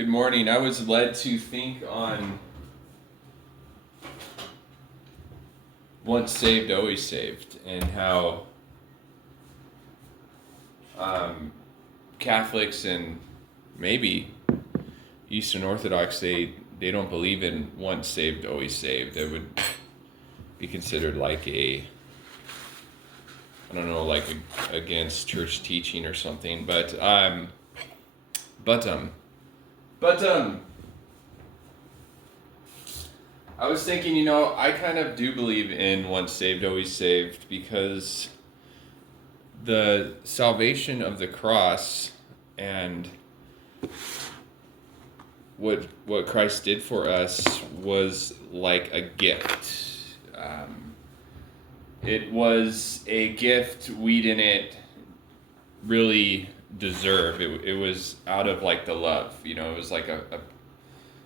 Good morning. I was led to think on once saved, always saved, and how Catholics and maybe Eastern Orthodox, they don't believe in once saved, always saved. It would be considered like I don't know, against church teaching or something. But I was thinking, I kind of do believe in once saved, always saved, because the salvation of the cross and what Christ did for us was like a gift. It was a gift we didn't really deserve. It was out of like the love, it was like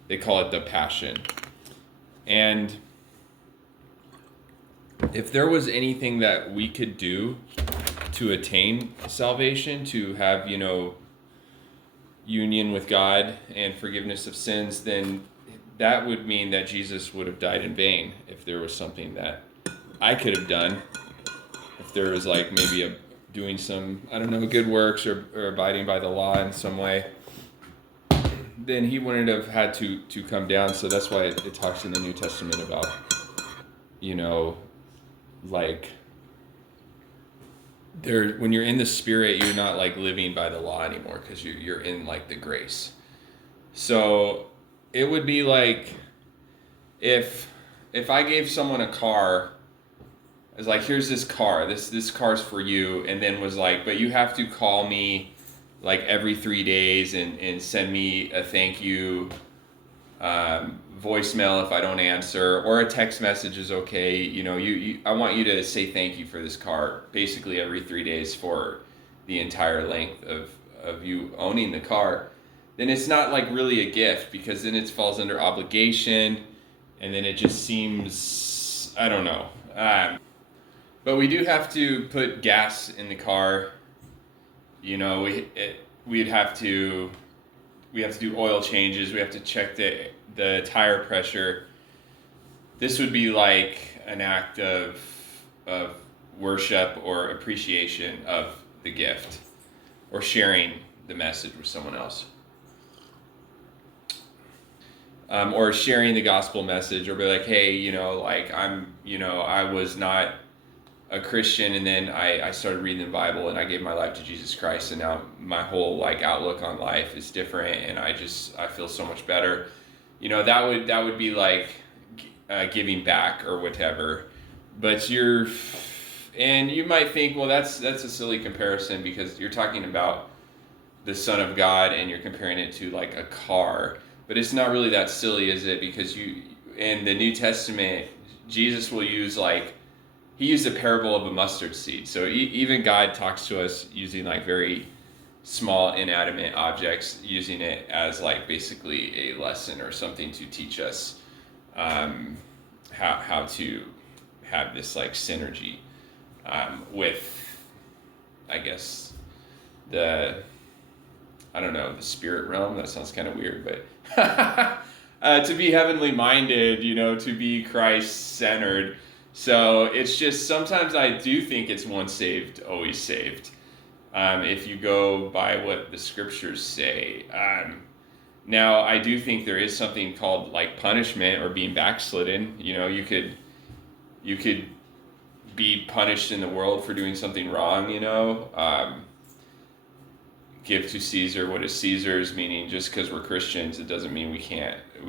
they call it the passion. And if there was anything that we could do to attain salvation, to have, union with God and forgiveness of sins, then that would mean that Jesus would have died in vain. If there was something that I could have done, if there was like maybe doing some, I don't know, good works or abiding by the law in some way, then he wouldn't have had to come down. So that's why it talks in the New Testament about, like when you're in the Spirit, you're not like living by the law anymore, because you're in like the grace. So it would be like if I gave someone a car, I was like, here's this car, this car's for you, and then was like, but you have to call me like every 3 days and send me a thank you voicemail if I don't answer, or a text message is okay. I want you to say thank you for this car basically every 3 days for the entire length of you owning the car. Then it's not like really a gift, because then it falls under obligation, and then it just seems, I don't know. But we do have to put gas in the car. We'd have to do oil changes. We have to check the tire pressure. This would be like an act of worship or appreciation of the gift, or sharing the message with someone else, or sharing the gospel message, or be like, hey, I was not a Christian, and then I started reading the Bible, and I gave my life to Jesus Christ, and now my whole like outlook on life is different, and I feel so much better. That would be like giving back or whatever. But you might think, well, that's a silly comparison, because you're talking about the Son of God and you're comparing it to like a car. But it's not really that silly, is it? Because in the New Testament, Jesus will use he used a parable of a mustard seed. So even God talks to us using like very small inanimate objects, using it as like basically a lesson or something to teach us how to have this like synergy with, I guess, the spirit realm. That sounds kind of weird, but to be heavenly minded, to be Christ centered. So it's just, sometimes I do think it's once saved, always saved. If you go by what the scriptures say. Now, I do think there is something called like punishment or being backslidden. You could be punished in the world for doing something wrong. Give to Caesar what is Caesar's, meaning just because we're Christians, it doesn't mean we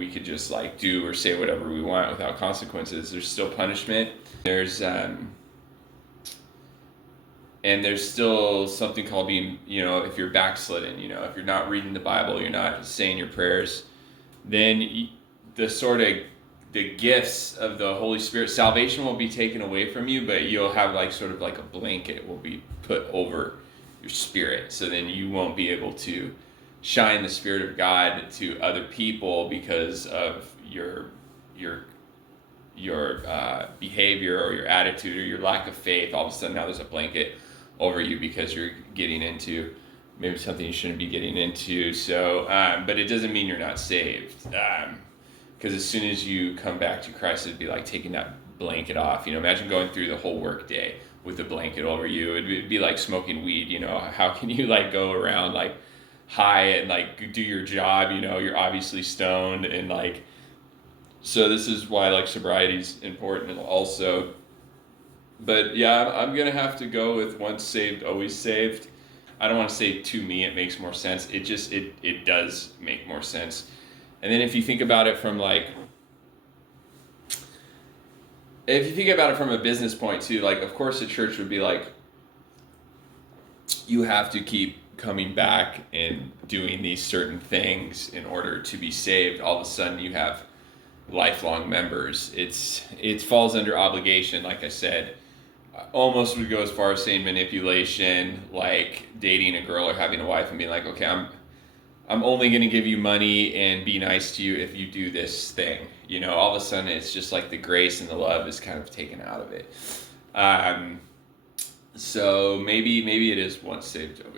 could just like do or say whatever we want without consequences. There's still punishment. There's and there's still something called being, if you're backslidden, if you're not reading the Bible, you're not saying your prayers, then the gifts of the Holy Spirit, salvation will be taken away from you, but you'll have like sort of like a blanket will be put over your spirit. So then you won't be able to shine the Spirit of God to other people because of your behavior or your attitude or your lack of faith. All of a sudden now there's a blanket over you because you're getting into maybe something you shouldn't be getting into. So, but it doesn't mean you're not saved. Because as soon as you come back to Christ, it'd be like taking that blanket off. Imagine going through the whole work day with a blanket over you. It'd be like smoking weed. How can you like go around like high and like do your job? You're obviously stoned and like. So this is why like sobriety is important also. But yeah, I'm gonna have to go with once saved, always saved. I don't want to say to me it makes more sense. It does make more sense. And then if you think about it from like if you think about it from a business point too, like of course the church would be like you have to keep coming back and doing these certain things in order to be saved. All of a sudden you have lifelong members. It falls under obligation, like I said. Almost would go as far as saying manipulation, like dating a girl or having a wife and being like, okay, I'm only going to give you money and be nice to you if you do this thing. All of a sudden it's just like the grace and the love is kind of taken out of it. So maybe it is once saved, always